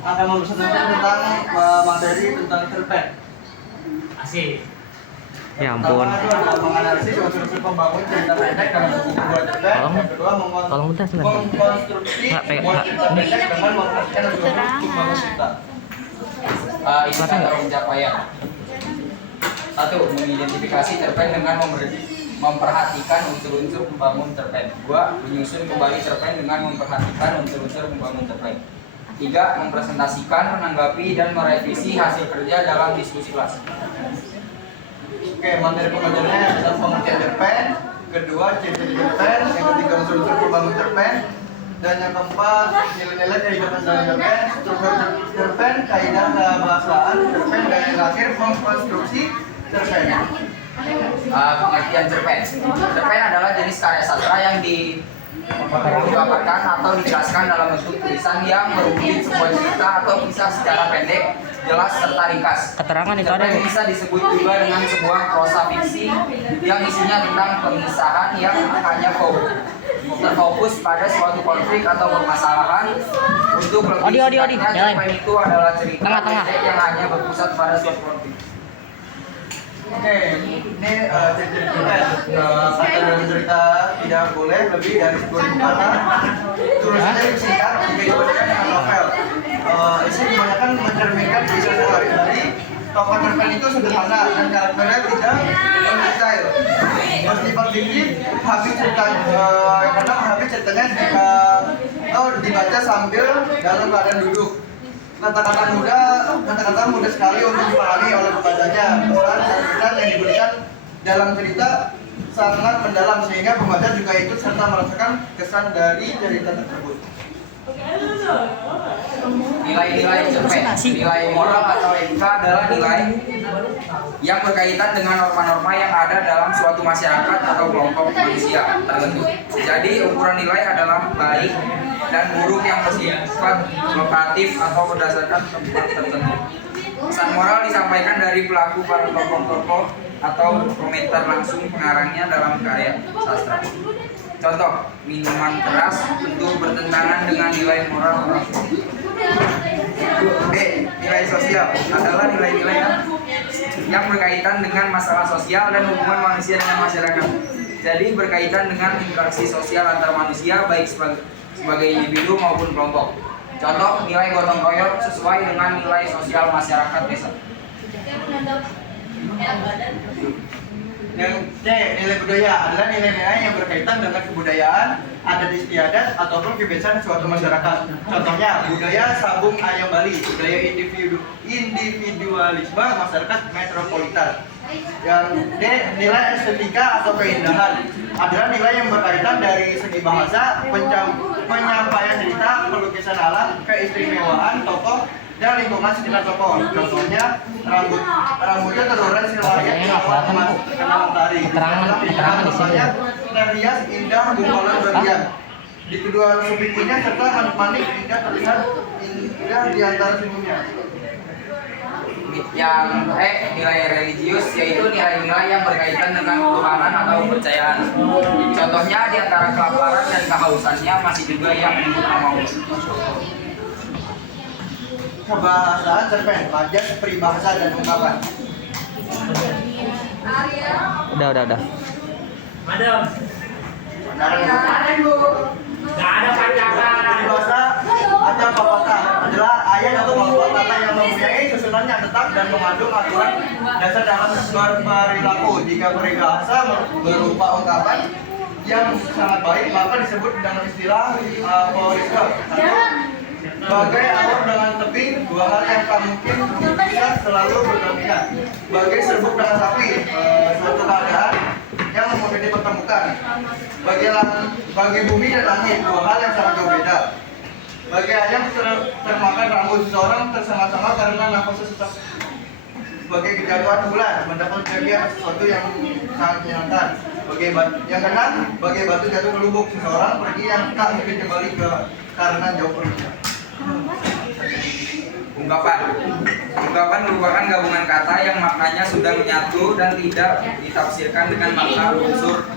akan mempresentasikan tentang materi tentang cerpen. Asik. Ya ampun. Pertama itu adalah menganalisis unsur-unsur pembangun cerita pendek dalam sebuah cerpen. Yang kedua Tolong bentar sebentar. mengkonstruksi sebuah cerita pendek dengan memperhatikan unsur-unsur pembangun cerita. Indikator pencapaian. 1. Mengidentifikasi cerpen dengan memperhatikan unsur-unsur pembangun cerpen. 2. Menyusun kembali cerpen dengan memperhatikan unsur-unsur pembangun cerpen. 3. Mempresentasikan, menanggapi, dan merevisi hasil kerja dalam diskusi kelas. Oke, materi pembelajarannya tentang pengertian cerpen. Kedua, ciri-ciri cerpen. Yang ketiga, unsur-unsur pembangun cerpen. Dan yang keempat, nilai-nilai kehidupan dalam cerpen, struktur cerpen, kaidah kebahasaan cerpen, dan yang terakhir, mengkonstruksi cerpen. Pengertian cerpen. Cerpen adalah jenis karya sastra yang digambarkan atau dijelaskan dalam bentuk tulisan yang berwujud sebuah cerita atau kisah secara pendek, jelas serta ringkas. Keterangan itu ada. Cerpen bisa disebut juga dengan sebuah prosa fiksi yang isinya tentang pemisahan yang hanya terfokus pada suatu konflik atau permasalahan. Untuk lebih singkatnya, cerpen itu adalah cerita pendek yang hanya berpusat pada suatu konflik. Oke, ini ciri-ciri cerpen. Kata dalam cerita tidak boleh lebih dari 10.000 kata. Tulisannya singkat jika dibandingkan dengan novel. Isi kebanyakan mencerminkan kisah sehari-hari. Tokoh cerpen itu sederhana dan karakternya tidak mendetail. Bersifat fiktif, habis ceritanya dibaca sambil dalam keadaan duduk. Kata-kata mudah sekali untuk dipahami oleh pembacanya. Pesan yang diberikan dalam cerita sangat mendalam sehingga pembaca juga ikut serta merasakan kesan dari cerita tersebut. Nilai-nilai cerpen, nilai moral atau etika adalah nilai yang berkaitan dengan norma-norma yang ada dalam suatu masyarakat atau kelompok manusia tertentu. Jadi ukuran nilai adalah baik dan buruk yang bersifat lokatif atau berdasarkan tempat tertentu. Pesan moral disampaikan dari pelaku para tokoh-tokoh atau komentar langsung pengarangnya dalam karya sastra. Contoh, minuman keras tentu bertentangan dengan nilai moral orang. B. Nilai sosial adalah nilai-nilai yang berkaitan dengan masalah sosial dan hubungan manusia dengan masyarakat. Jadi berkaitan dengan interaksi sosial antar manusia baik sebagai individu maupun kelompok. Contoh, nilai gotong royong sesuai dengan nilai sosial masyarakat desa. Yang C, nilai budaya adalah nilai-nilai yang berkaitan dengan kebudayaan, adat istiadat ataupun kebiasaan suatu masyarakat. Contohnya, budaya Sabung Ayam Bali, budaya individualisme masyarakat metropolitan. Yang D, nilai estetika atau keindahan adalah nilai yang berkaitan dari segi bahasa, penyampaian cerita, pelukisan alam, keistimewaan tokoh, dan lingkungan sekitar tokoh. Contohnya, rambutnya terurai selayaknya kawat mentari. Keterangan di sini. Terhias indah gumpalan bagian. Di kedua subikunya serta manik indah terlihat indah di antara senyumnya. Yang nilai religius yaitu nilai-nilai yang berkaitan dengan ketuhanan atau kepercayaan. Contohnya di antara kelaparan dan kehausannya masih juga yang menyebut nama Allah. Kebahasaan cerpen, majas, peribahasa dan ungkapan. Udah. Madam, Pacaran Bu. nggak ada pacaran. Peribahasa atau pepatah adalah ayat atau pepatah kata yang mempunyai susunan yang tetap dan mengandung aturan dasar dalam berperilaku. Jika peribahasa berupa ungkapan yang sangat baik, maka disebut dengan istilah aforisme. Bagai alur dengan tebing, dua hal yang tak mungkin bisa selalu berdampingan. Bagai serbuk dengan sapi, suatu keadaan yang mungkin dipertemukan. Bagi bumi dan langit, dua hal yang sangat berbeda. Bagi ayam termakan rambut seseorang tersama-sama karena nafas seseorang. Sebagai kejatuhan bulan, mendapat kejadian sesuatu yang sangat menyenangkan. Yang keenam, bagai batu jatuh ke lubuk, seseorang pergi yang tak mungkin kembali karena jauh pergi. Ungkapan merupakan gabungan kata yang maknanya sudah menyatu dan tidak ditafsirkan dengan makna unsur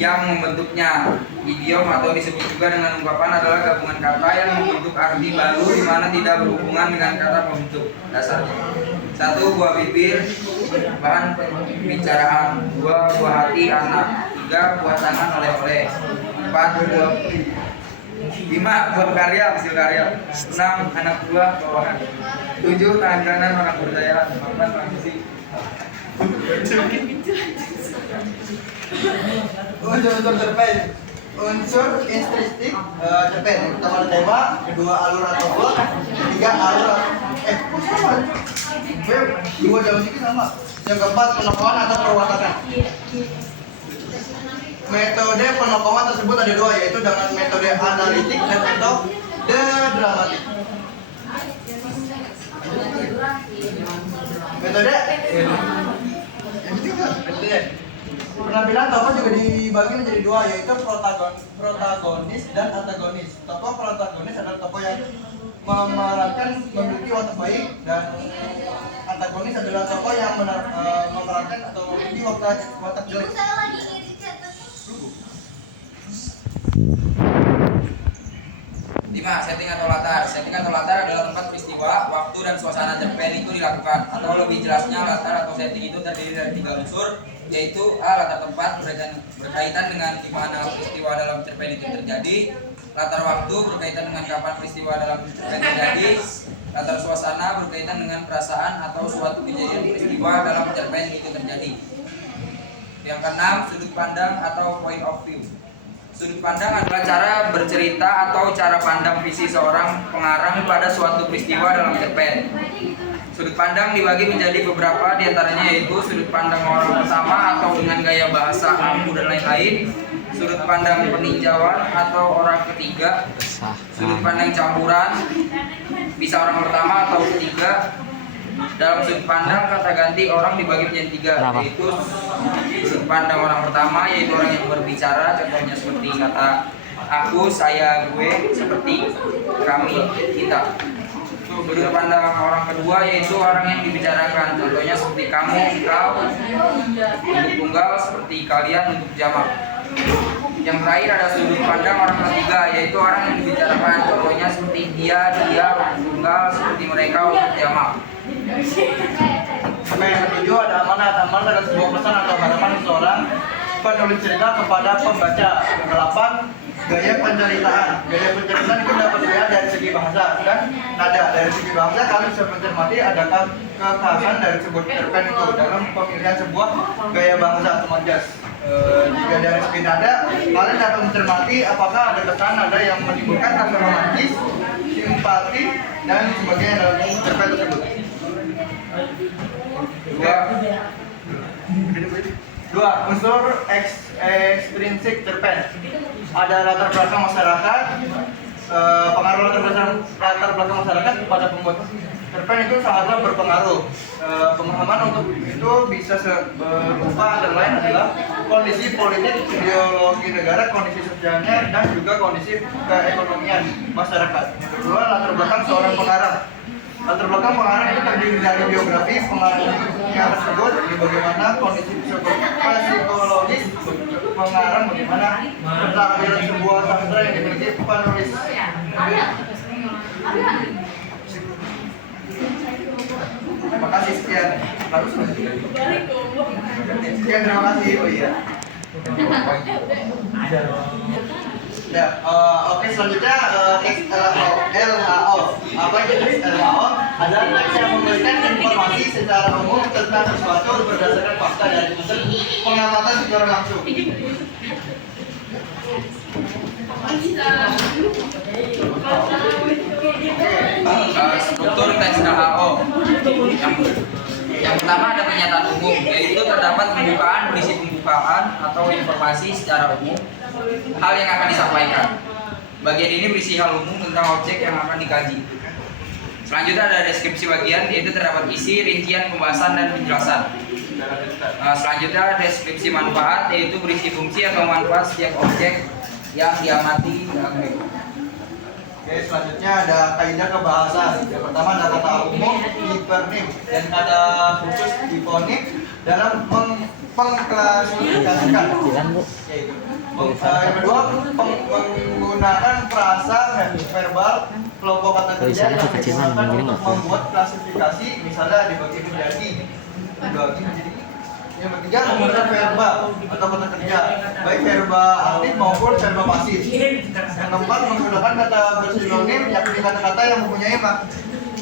yang membentuknya. idiom atau disebut juga dengan ungkapan adalah gabungan kata yang membentuk arti baru di mana tidak berhubungan dengan kata pembentuk dasarnya. 1. Buah bibir, bahan pembicaraan. 2. Buah hati, anak. 3. Buah tangan, oleh-oleh. 4. Buah 5. Buah karya, hasil karya. 6. Anak buah, bawahan. 7. Tangan kanan, orang berdaya. 8. transisi. Unsur-unsur cerpen. Unsur instinktif cerpen. Yang pertama ada tema, kedua alur atau plot, ketiga alur sama. Dua jam sedikit sama. Yang keempat penokohan atau perwatakan. Metode penokohan tersebut ada dua, yaitu dengan metode analitik dan metode dramatik. Metode penampilan tokoh juga dibagi menjadi dua, yaitu protagonis dan antagonis. Tokoh protagonis adalah tokoh yang memerankan memiliki watak baik, dan antagonis adalah tokoh yang memerankan atau memiliki watak jelek. 5. Setting atau latar. Setting atau latar adalah tempat peristiwa, waktu, dan suasana cerpen itu dilakukan. Atau lebih jelasnya, latar atau setting itu terdiri dari 3 unsur, yaitu A. Latar tempat berkaitan dengan di mana peristiwa dalam cerpen itu terjadi. Latar waktu berkaitan dengan kapan peristiwa dalam cerpen terjadi. Latar suasana berkaitan dengan perasaan atau suatu kejadian peristiwa dalam cerpen itu terjadi. Yang keenam, sudut pandang atau point of view. Sudut pandang adalah cara bercerita atau cara pandang visi seorang pengarang pada suatu peristiwa dalam cerpen. Sudut pandang dibagi menjadi beberapa, diantaranya yaitu sudut pandang orang pertama atau dengan gaya bahasa ambu dan lain-lain, sudut pandang peninjauan atau orang ketiga, sudut pandang campuran, bisa orang pertama atau ketiga. Dalam sudut pandang kata ganti orang dibagi menjadi 3, yaitu sudut pandang orang pertama, yaitu orang yang berbicara, contohnya seperti kata aku, saya, gue, seperti kami, kita. Sudut pandang orang kedua yaitu orang yang dibicarakan, contohnya seperti kamu, engkau, untuk tunggal, seperti kalian, untuk jamak. Yang terakhir ada sudut pandang orang ketiga, yaitu orang yang dibicarakan, contohnya seperti dia, untuk tunggal, seperti mereka, untuk jamak. Sampai yang ketujuh ada amanat. Amanat adalah sebuah pesan atau harapan seorang penulis cerita kepada pembaca. Yang ke-8, gaya penceritaan. Gaya penceritaan itu dapat dilihat dari segi bahasa dan nada. Dari segi bahasa kalian bisa mencermati adakah kekhasan dari sebuah cerpen itu dalam pemilihan sebuah gaya bahasa atau majas. Jika dari segi nada, kalian dapat mencermati apakah ada kesan nada yang menimbulkan rasa romantis, simpati, dan sebagainya dalam cerpen tersebut. Dua, unsur ekstrinsik cerpen. Ada latar belakang masyarakat, pengaruh latar belakang masyarakat kepada pembuat cerpen itu sangatlah berpengaruh. Pemahaman untuk itu bisa berupa antara lain adalah kondisi politik, ideologi negara, kondisi sosialnya, dan juga kondisi keekonomian masyarakat. Yang kedua, latar belakang seorang pengarang. Latar belakang pengarang itu terdiri dari biografi pengarangnya tersebut, bagaimana kondisi psikologis pengarang, bagaimana keterampilan sebuah sastra yang dimiliki penulis. Terima kasih, sekian. Sekian, terima kasih. Oh iya. Ya, oke, selanjutnya LHO. Apa itu LHO? Adalah teks yang memberikan informasi secara umum tentang sesuatu berdasarkan fakta dari hasil pengamatan secara langsung. Struktur teks LHO. Yang pertama ada pernyataan umum, yaitu terdapat pembukaan, berisi pembukaan atau informasi secara umum hal yang akan disampaikan. Bagian ini berisi hal umum tentang objek yang akan dikaji. Selanjutnya ada deskripsi bagian, yaitu terdapat isi, rincian, pembahasan, dan penjelasan. Selanjutnya ada deskripsi manfaat, yaitu berisi fungsi atau manfaat setiap objek yang diamati. Oke, selanjutnya ada kaidah kebahasaan. Yang pertama ada kata umum, hipernim, dan kata khusus hiponim dalam mengklasifikasikan. Oke. Yang kedua, menggunakan frasa verbal kelompok kata kerja yang digunakan untuk membuat klasifikasi, misalnya dibagi menjadi. Yang ketiga, menggunakan verba atau kata kerja, baik verba aktif maupun verba pasif. Yang keempat, menggunakan kata bersinonim, yakni kata-kata yang mempunyai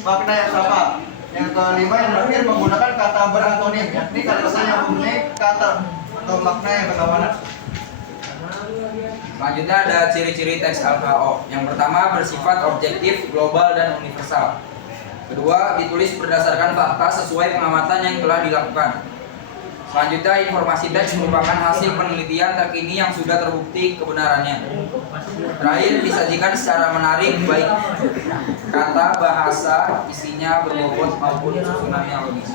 makna yang sama. Yang kelima, yang terakhir, menggunakan kata berantonim, yakni kata-kata yang mempunyai kata atau makna yang berlawanan. Selanjutnya ada ciri-ciri teks LKO. Yang pertama, bersifat objektif, global, dan universal. Kedua, ditulis berdasarkan fakta sesuai pengamatan yang telah dilakukan. Selanjutnya, informasi teks merupakan hasil penelitian terkini yang sudah terbukti kebenarannya. Terakhir, disajikan secara menarik, baik kata, bahasa, isinya, berbobot, maupun susunannya logis.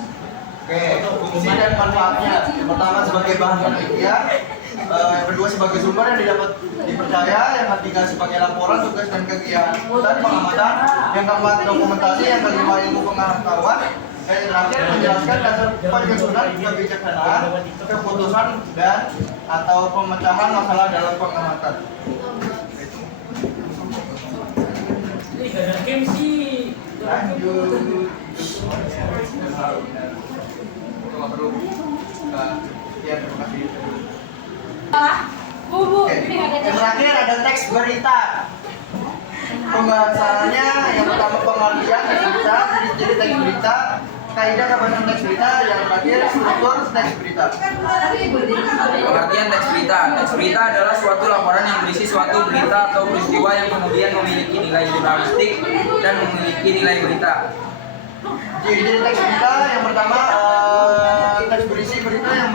Oke, fungsi dan manfaatnya. Yang pertama sebagai bahan penelitian, yang kedua sebagai sumber yang didapat dipercaya, yang ketiga sebagai laporan tugas dan kegiatan pengamatan, yang keempat dokumentasi, yang kelima ilmu pengetahuan, dan yang terakhir menjelaskan dasar penyusunan kebijaksanaan, keputusan dan atau pemecahan masalah dalam pengamatan. Ini gak ada game sih. Lanjut. Nggak perlu. Ya, terima kasih. Oke. Yang terakhir ada teks berita. Pembahasannya yang pertama pengertian teks berita, ciri-ciri teks berita, kaidah kebahasaan teks berita, yang terakhir struktur teks berita. Pengertian teks berita. Teks berita adalah suatu laporan yang berisi suatu berita atau peristiwa yang kemudian memiliki nilai jurnalistik dan memiliki nilai berita. Jadi teks berita yang pertama teks berisi berita yang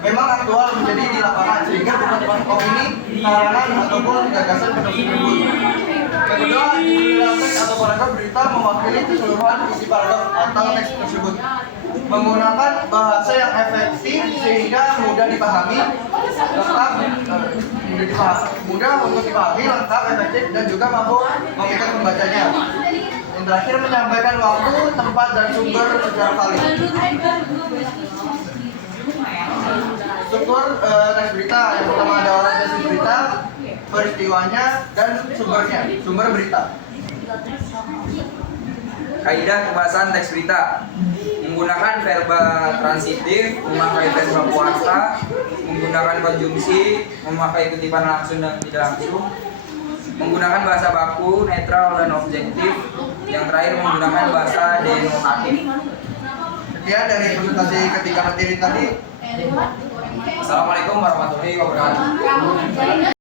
memang aktual menjadi di lapangan sehingga bukan opini, karangan ataupun gagasan penulis tersebut. Yang kedua, di dalam teks atau paragraf berita mewakili keseluruhan isi paragraf atau teks tersebut menggunakan bahasa yang efektif sehingga mudah dipahami, lengkap, mudah untuk dipahami, lengkap, efektif dan juga mampu memikat pembacanya. Yang terakhir menyampaikan waktu, tempat dan sumber secara valid. Struktur teks berita yang pertama ada orientasi berita, peristiwanya dan sumbernya, sumber berita. Kaidah kebahasaan teks berita. Menggunakan verba transitif, memakai verba puasa, menggunakan konjungsi, memakai kutipan langsung dan tidak langsung, menggunakan bahasa baku, netral dan objektif. Yang terakhir menggunakan bahasa denotatif. Sekian dari presentasi ketiga materi tadi. Assalamualaikum warahmatullahi wabarakatuh.